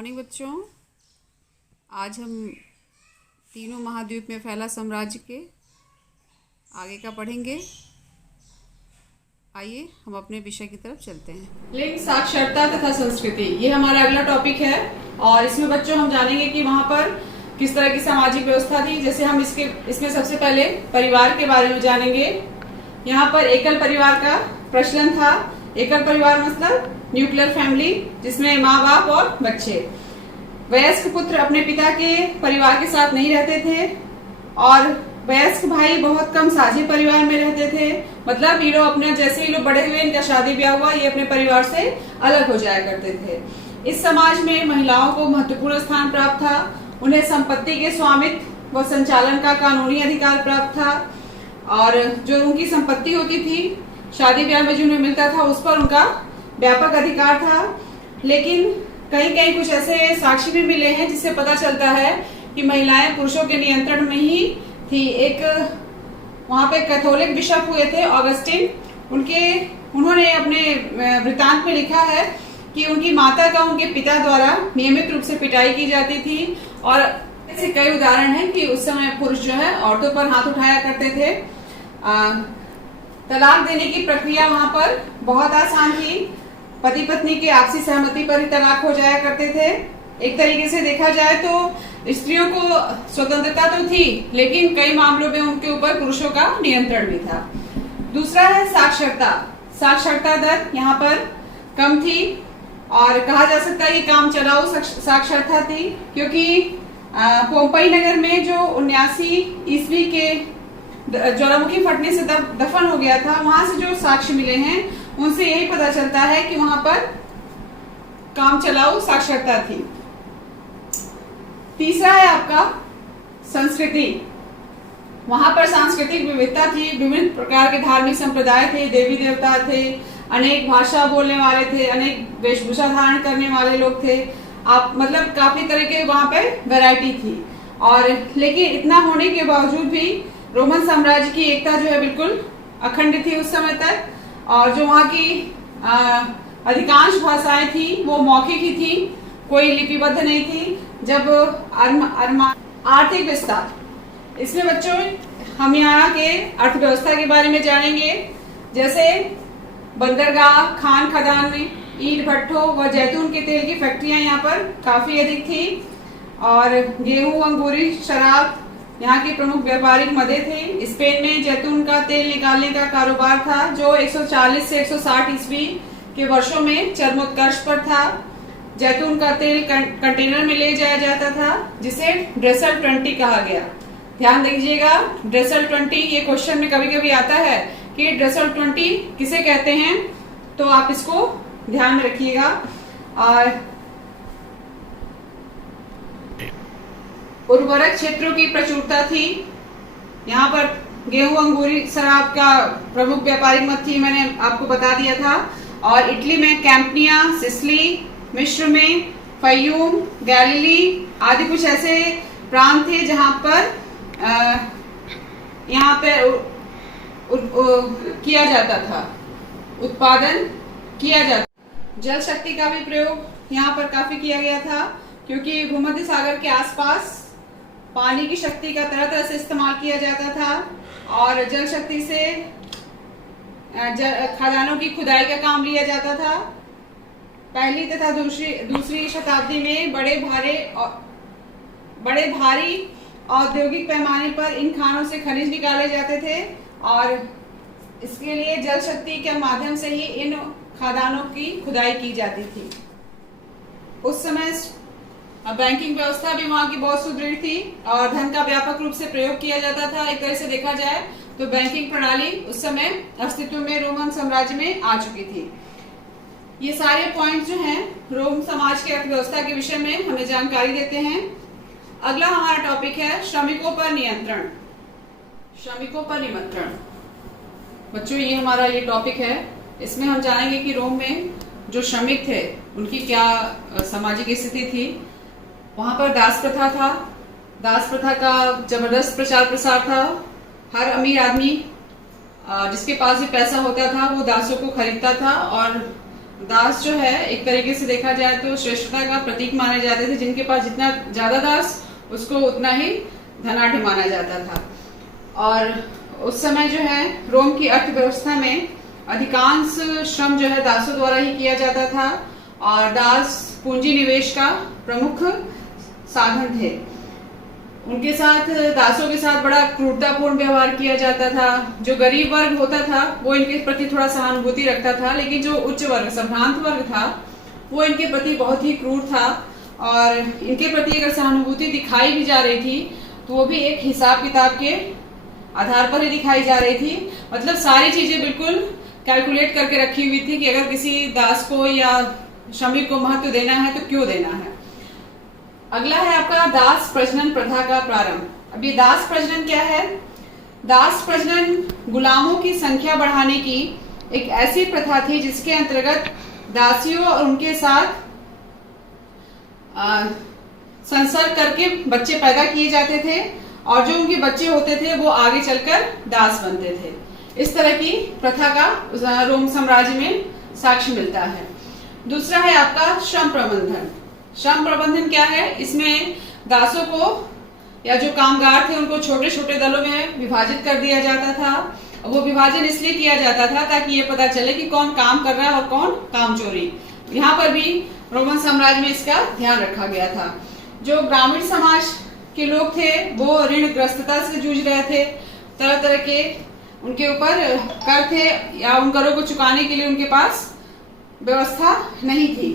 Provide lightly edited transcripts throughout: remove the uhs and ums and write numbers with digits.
Morning बच्चों। आज हम तीनों महाद्वीप में फैला साम्राज्य के आगे का पढ़ेंगे। आइए हम अपने विषय की तरफ चलते हैं। लिंग, साक्षरता तथा संस्कृति, ये हमारा अगला टॉपिक है और इसमें बच्चों हम जानेंगे कि वहाँ पर किस तरह की सामाजिक व्यवस्था थी। जैसे हम इसमें सबसे पहले परिवार के बारे में जानेंगे। यहाँ पर एकल परिवार का प्रचलन था। एकल परिवार मतलब न्यूक्लियर फैमिली, जिसमें माँ बाप और बच्चे। वयस्क पुत्र अपने पिता के परिवार के साथ नहीं रहते थे और वयस्क भाई बहुत कम साझे परिवार में रहते थे। मतलब ये लोग अपने जैसे ही लोग बड़े हुए, इनका शादी ब्याह हुआ, ये अपने परिवार से अलग हो जाया करते थे। इस समाज में महिलाओं को महत्वपूर्ण स्थान प्राप्त था। उन्हें संपत्ति के स्वामित्व व संचालन का कानूनी अधिकार प्राप्त था और जो उनकी संपत्ति होती थी, शादी ब्याह में जो उन्हें मिलता था, उस पर उनका व्यापक अधिकार था। लेकिन कहीं कहीं कुछ ऐसे साक्ष्य भी मिले हैं जिससे पता चलता है कि महिलाएं पुरुषों के नियंत्रण में ही थी। एक वहां पे कैथोलिक बिशप हुए थे ऑगस्टिन, उन्होंने अपने वृत्तांत में लिखा है कि उनकी माता का उनके पिता द्वारा नियमित रूप से पिटाई की जाती थी। और ऐसे कई उदाहरण हैं कि उस समय पुरुष जो है औरतों पर हाथ उठाया करते थे। तलाक देने की प्रक्रिया वहां पर बहुत आसान थी। पति पत्नी की आपसी सहमति पर ही तलाक हो जाया करते थे। एक तरीके से देखा जाए तो स्त्रियों को स्वतंत्रता तो थी, लेकिन कई मामलों में उनके ऊपर पुरुषों का नियंत्रण भी था। दूसरा है साक्षरता। साक्षरता दर यहाँ पर कम थी और कहा जा सकता है कि काम चलाऊ साक्षरता थी, क्योंकि पोम्पई नगर में जो 79 ईस्वी के ज्वालामुखी फटने से दफन हो गया था, वहां से जो साक्ष्य मिले हैं उनसे यही पता चलता है कि वहां पर काम चलाऊ साक्षरता थी। तीसरा है आपका संस्कृति। वहां पर सांस्कृतिक विविधता थी। विभिन्न प्रकार के धार्मिक संप्रदाय थे, देवी देवता थे, अनेक भाषा बोलने वाले थे, अनेक वेशभूषा धारण करने वाले लोग थे। आप मतलब काफी तरह के वहां पे वैरायटी थी। और लेकिन इतना होने के बावजूद भी रोमन साम्राज्य की एकता जो है बिल्कुल अखंड थी उस समय तक। और जो वहाँ की अधिकांश भाषाएं थी वो मौखिक ही थी, कोई लिपिबद्ध नहीं थी। जब आर्थिक विस्तार, इसमें बच्चों हम यहाँ के अर्थव्यवस्था के बारे में जानेंगे। जैसे बंदरगाह, खान खदान में ईंट भट्ठों व जैतून के तेल की फैक्ट्रियां यहाँ पर काफी अधिक थी और गेहूं, अंगूरी, शराब यहाँ के प्रमुख व्यापारिक मदे थे। स्पेन में जैतून का तेल निकालने का कारोबार था, जो 140 से 160 ईस्वी के वर्षों में चरमोत्कर्ष पर था। जैतून का तेल कंटेनर में ले जाया जाता था, जिसे ड्रेसल 20 कहा गया। ध्यान दीजिएगा, ड्रेसल 20 ये क्वेश्चन में कभी कभी आता है कि ड्रेसल 20 किसे कहते हैं, तो आप इसको ध्यान में रखिएगा। और उर्वरक क्षेत्रों की प्रचुरता थी। यहाँ पर गेहूं, अंगूरी, शराब का प्रमुख व्यापारिक मत थी, मैंने आपको बता दिया था। और इटली में कैंपनिया, सिसिली, मिस्र में फयूम, गैलीली आदि कुछ ऐसे प्रांत थे जहाँ पर यहाँ पे किया जाता था, उत्पादन किया जाता। जल शक्ति का भी प्रयोग यहाँ पर काफी किया गया था, क्योंकि भूमध्य सागर के आसपास पानी की शक्ति का तरह तरह से इस्तेमाल किया जाता था और जल शक्ति से खदानों की खुदाई का काम लिया जाता था। पहली तथा दूसरी शताब्दी में बड़े भारी औद्योगिक पैमाने पर इन खानों से खनिज निकाले जाते थे और इसके लिए जल शक्ति के माध्यम से ही इन खदानों की खुदाई की जाती थी। उस समय बैंकिंग व्यवस्था भी वहां की बहुत सुदृढ़ थी और धन का व्यापक रूप से प्रयोग किया जाता था। एक तरह से देखा जाए तो बैंकिंग प्रणाली उस समय अस्तित्व में रोमन साम्राज्य में आ चुकी थी। ये सारे पॉइंट जो हैं रोम समाज के अर्थव्यवस्था के विषय में हमें जानकारी देते हैं। अगला हमारा टॉपिक है श्रमिकों पर नियंत्रण। श्रमिकों पर नियंत्रण बच्चों, ये हमारा ये टॉपिक है। इसमें हम जानेंगे कि रोम में जो श्रमिक थे उनकी क्या सामाजिक स्थिति थी। वहां पर दास प्रथा था। दास प्रथा का जबरदस्त प्रचार प्रसार था। हर अमीर आदमी जिसके पास भी पैसा होता था वो दासों को खरीदता था और दास जो है एक तरीके से देखा जाए तो श्रेष्ठता का प्रतीक माने जाते थे। जिनके पास जितना ज्यादा दास उसको उतना ही धनाढ़ माना जाता था। और उस समय जो है रोम की अर्थव्यवस्था में अधिकांश श्रम जो है दासों द्वारा ही किया जाता था और दास पूंजी निवेश का प्रमुख साधन थे। उनके साथ दासों के साथ बड़ा क्रूरतापूर्ण व्यवहार किया जाता था। जो गरीब वर्ग होता था वो इनके प्रति थोड़ा सहानुभूति रखता था, लेकिन जो उच्च वर्ग संभ्रांत वर्ग था वो इनके प्रति बहुत ही क्रूर था और इनके प्रति अगर सहानुभूति दिखाई भी जा रही थी तो वो भी एक हिसाब किताब के आधार पर ही दिखाई जा रही थी। मतलब सारी चीजें बिल्कुल कैलकुलेट करके रखी हुई थी कि अगर किसी दास को या श्रमिक को महत्व देना है तो क्यों देना है। अगला है आपका दास प्रजनन प्रथा का प्रारंभ। अब ये दास प्रजनन क्या है? दास प्रजनन गुलामों की संख्या बढ़ाने की एक ऐसी प्रथा थी जिसके अंतर्गत दासियों और उनके साथ संसर्ग करके बच्चे पैदा किए जाते थे और जो उनके बच्चे होते थे वो आगे चलकर दास बनते थे। इस तरह की प्रथा का रोम साम्राज्य में साक्ष्य मिलता है। दूसरा है आपका श्रम प्रबंधन। श्रम प्रबंधन क्या है? इसमें दासों को या जो कामगार थे उनको छोटे छोटे दलों में विभाजित कर दिया जाता था। वो विभाजन इसलिए किया जाता था ताकि ये पता चले कि कौन काम कर रहा है और कौन कामचोरी। यहाँ पर भी रोमन साम्राज्य में इसका ध्यान रखा गया था। जो ग्रामीण समाज के लोग थे वो ऋणग्रस्तता से जूझ रहे थे। तरह तरह के उनके ऊपर कर थे या उन करों को चुकाने के लिए उनके पास व्यवस्था नहीं थी।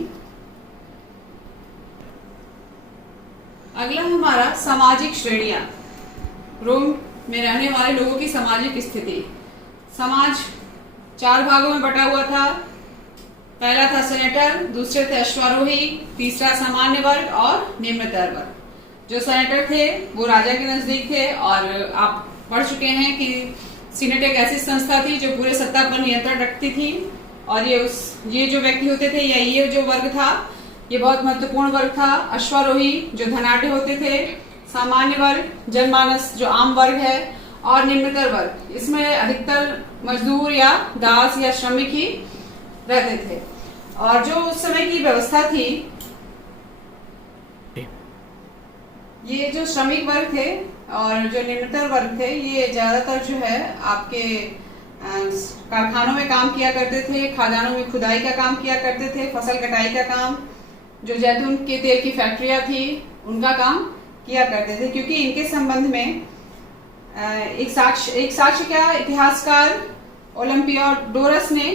अगला हमारा सामाजिक श्रेणियां। रोम में रहने वाले लोगों की सामाजिक स्थिति। समाज 4 भागों में बटा हुआ था। पहला था सेनेटर, दूसरे थे अश्वारोही, तीसरा सामान्य वर्ग और निम्नतर वर्ग। जो सेनेटर थे वो राजा के नजदीक थे और आप पढ़ चुके हैं कि सीनेट एक ऐसी संस्था थी जो पूरे सत्ता पर नियंत्रण रखती थी और ये जो व्यक्ति होते थे या ये जो वर्ग था ये बहुत महत्वपूर्ण वर्ग था। अश्वारोही जो धनाढ़ होते थे, सामान्य वर्ग जनमानस जो आम वर्ग है और निम्नतर वर्ग इसमें अधिकतर मजदूर या दास या श्रमिक ही रहते थे। और जो उस समय की व्यवस्था थी, ये जो श्रमिक वर्ग थे और जो निम्नतर वर्ग थे ये ज्यादातर जो है आपके कारखानों में काम किया करते थे, खदानों में खुदाई का काम किया करते थे, फसल कटाई का काम, जो जैतून के तेल की फैक्ट्रियां थी उनका काम किया करते थे। क्योंकि इनके संबंध में एक साक्ष्य क्या इतिहासकार ओलंपियाडोरस ने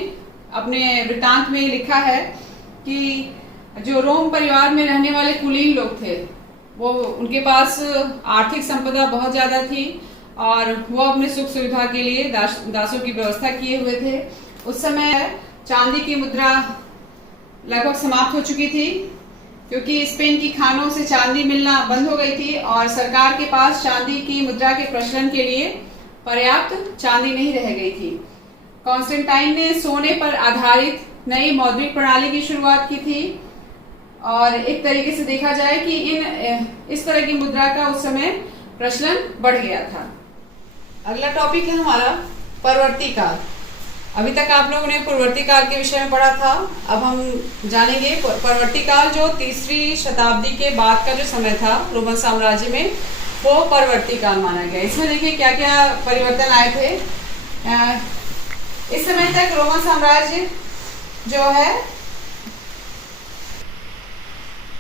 अपने वृत्तांत में लिखा है कि जो रोम परिवार में रहने वाले कुलीन लोग थे वो उनके पास आर्थिक संपदा बहुत ज्यादा थी और वो अपने सुख सुविधा के लिए दासों की व्यवस्था किए हुए थे। उस समय चांदी की मुद्रा लगभग समाप्त हो चुकी थी क्योंकि स्पेन की खानों से चांदी मिलना बंद हो गई थी और सरकार के पास चांदी की मुद्रा के प्रचलन के लिए पर्याप्त चांदी नहीं रह गई थी। कॉन्स्टेंटाइन ने सोने पर आधारित नई मौद्रिक प्रणाली की शुरुआत की थी और एक तरीके से देखा जाए कि इस तरह की मुद्रा का उस समय प्रचलन बढ़ गया था। अगला टॉपिक है हमारा परवर्ती काल। अभी तक आप लोगों ने पूर्ववर्ती काल के विषय में पढ़ा था। अब हम जानेंगे परवर्ती काल जो 3री शताब्दी के बाद का जो समय था रोमन साम्राज्य में वो परवर्ती काल माना गया। इसमें देखिए क्या क्या परिवर्तन आए थे। इस समय तक रोमन साम्राज्य जो है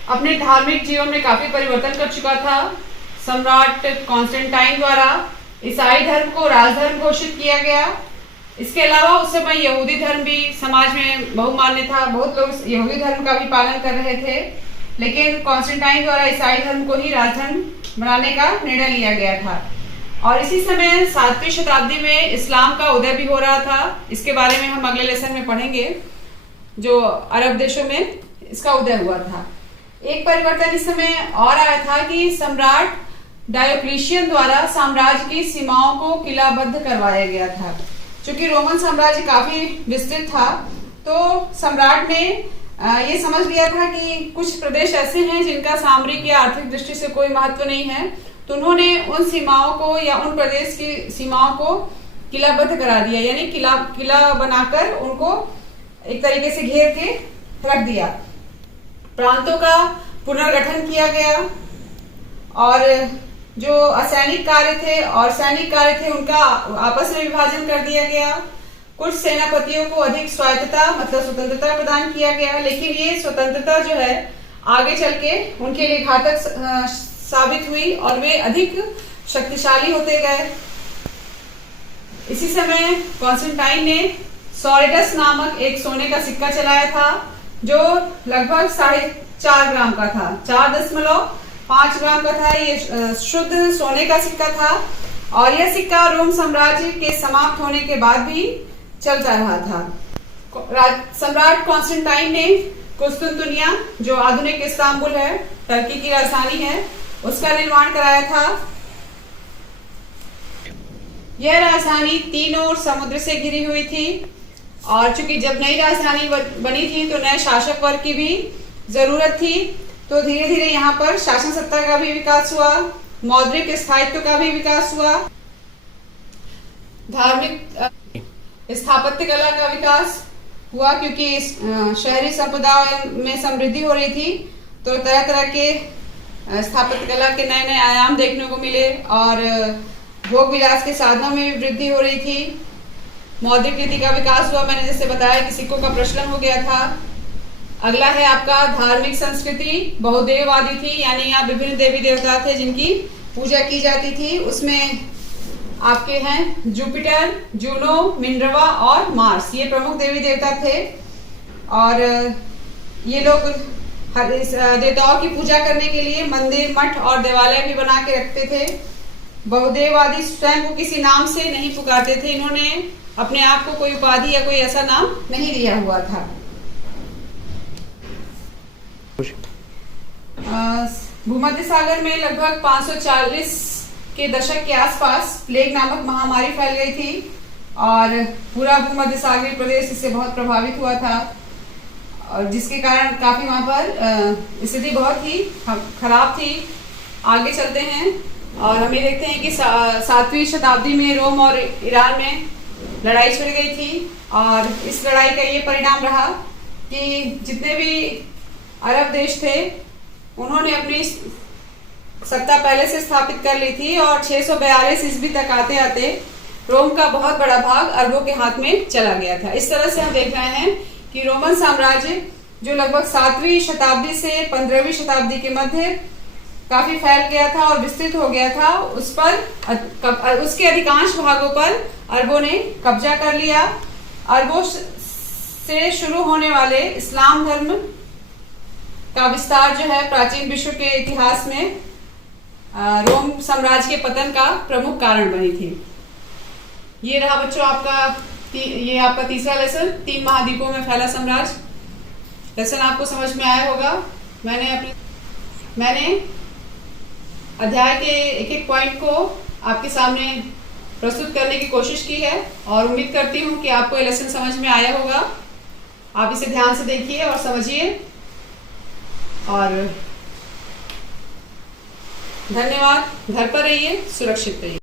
अपने धार्मिक जीवन में काफी परिवर्तन कर चुका था। सम्राट कॉन्स्टेंटाइन द्वारा ईसाई धर्म को राजधर्म घोषित किया गया। इसके अलावा उस समय यहूदी धर्म भी समाज में बहुमान्य था। बहुत लोग यहूदी धर्म का भी पालन कर रहे थे, लेकिन कॉन्स्टेंटाइन द्वारा ईसाई धर्म को ही राजधर्म बनाने का निर्णय लिया गया था। और इसी समय 7वीं शताब्दी में इस्लाम का उदय भी हो रहा था। इसके बारे में हम अगले लेसन में पढ़ेंगे। जो अरब देशों में इसका उदय हुआ था। एक परिवर्तन इस समय और आया था कि सम्राट डायोक्लिशियन द्वारा साम्राज्य की सीमाओं को किलाबद्ध करवाया गया था। चूंकि रोमन साम्राज्य काफी विस्तृत था तो सम्राट ने ये समझ लिया था कि कुछ प्रदेश ऐसे हैं जिनका सामरिक या आर्थिक दृष्टि से कोई महत्व नहीं है, तो उन्होंने उन सीमाओं को या उन प्रदेश की सीमाओं को किलाबद्ध करा दिया, यानी किला बनाकर उनको एक तरीके से घेर के रख दिया। प्रांतों का पुनर्गठन किया गया और जो असैनिक कार्य थे और सैनिक कार्य थे उनका आपस में विभाजन कर दिया गया। कुछ सेनापतियों को अधिक स्वायत्तता मतलब स्वतंत्रता प्रदान किया गया, लेकिन ये स्वतंत्रता जो है आगे चल के उनके लिए घातक साबित हुई और वे अधिक शक्तिशाली होते गए। इसी समय कॉन्स्टेंटाइन ने सॉलिडस नामक एक सोने का सिक्का चलाया था जो लगभग 4.5 ग्राम का था, 4.5 ग्राम का था। ये शुद्ध सोने का सिक्का था और यह सिक्का रोम साम्राज्य के समाप्त होने के बाद भी चलता रहा था। सम्राट कॉन्स्टेंटाइन ने कुस्तुनतुनिया, जो आधुनिक इस्तांबुल है, टर्की की राजधानी है, उसका निर्माण कराया था। यह राजधानी तीनों ओर समुद्र से घिरी हुई थी और चूंकि जब नई राजधानी बनी थी तो नए शासक वर्ग की भी जरूरत थी, तो धीरे धीरे यहाँ पर शासन सत्ता का भी विकास हुआ, मौद्रिक स्थायित्व का भी विकास हुआ, धार्मिक स्थापत्य कला का विकास हुआ क्योंकि शहरी संपदा में समृद्धि हो रही थी, तो तरह तरह के स्थापत्य कला के नए नए आयाम देखने को मिले और भोग विलास के साधनों में भी वृद्धि हो रही थी। मौद्रिक नीति का विकास हुआ, मैंने जैसे बताया कि सिक्कों का प्रचलन हो गया था। अगला है आपका धार्मिक संस्कृति बहुदेववादी थी, यानी यहाँ विभिन्न देवी देवता थे जिनकी पूजा की जाती थी। उसमें आपके हैं जुपिटर, जूनो, मिनर्वा और मार्स, ये प्रमुख देवी देवता थे और ये लोग देवताओं की पूजा करने के लिए मंदिर, मठ और देवालय भी बना के रखते थे। बहुदेववादी स्वयं को किसी नाम से नहीं पुकारते थे, इन्होंने अपने आप को कोई उपाधि या कोई ऐसा नाम नहीं दिया हुआ था। भूमध्य सागर में लगभग 540 के दशक के आसपास प्लेग नामक महामारी फैल गई थी और पूरा भूमध्य सागरीय प्रदेश इससे बहुत प्रभावित हुआ था और जिसके कारण काफी वहां पर स्थिति बहुत ही खराब थी। आगे चलते हैं और हमें देखते हैं कि 7वीं शताब्दी में रोम और ईरान में लड़ाई छिड़ गई थी और इस लड़ाई का ये परिणाम रहा कि जितने भी अरब देश थे उन्होंने अपनी सत्ता पहले से स्थापित कर ली थी और 642 ईस्वी तक आते आते रोम का बहुत बड़ा भाग अरबों के हाथ में चला गया था। इस तरह से हम देख रहे हैं कि रोमन साम्राज्य जो लगभग 7वीं शताब्दी से 15वीं शताब्दी के मध्य काफी फैल गया था और विस्तृत हो गया था, उस पर उसके अधिकांश भागों पर अरबों ने कब्जा कर लिया। अरबों से शुरू होने वाले इस्लाम धर्म का विस्तार जो है प्राचीन विश्व के इतिहास में रोम साम्राज्य के पतन का प्रमुख कारण बनी थी। ये रहा बच्चों आपका तीसरा लेसन, 3 महाद्वीपों में फैला साम्राज्य। लेसन आपको समझ में आया होगा। मैंने अध्याय के एक एक पॉइंट को आपके सामने प्रस्तुत करने की कोशिश की है और उम्मीद करती हूँ कि आपको ये लेसन समझ में आया होगा। आप इसे ध्यान से देखिए और समझिए और धन्यवाद। घर पर रहिए, सुरक्षित रहिए।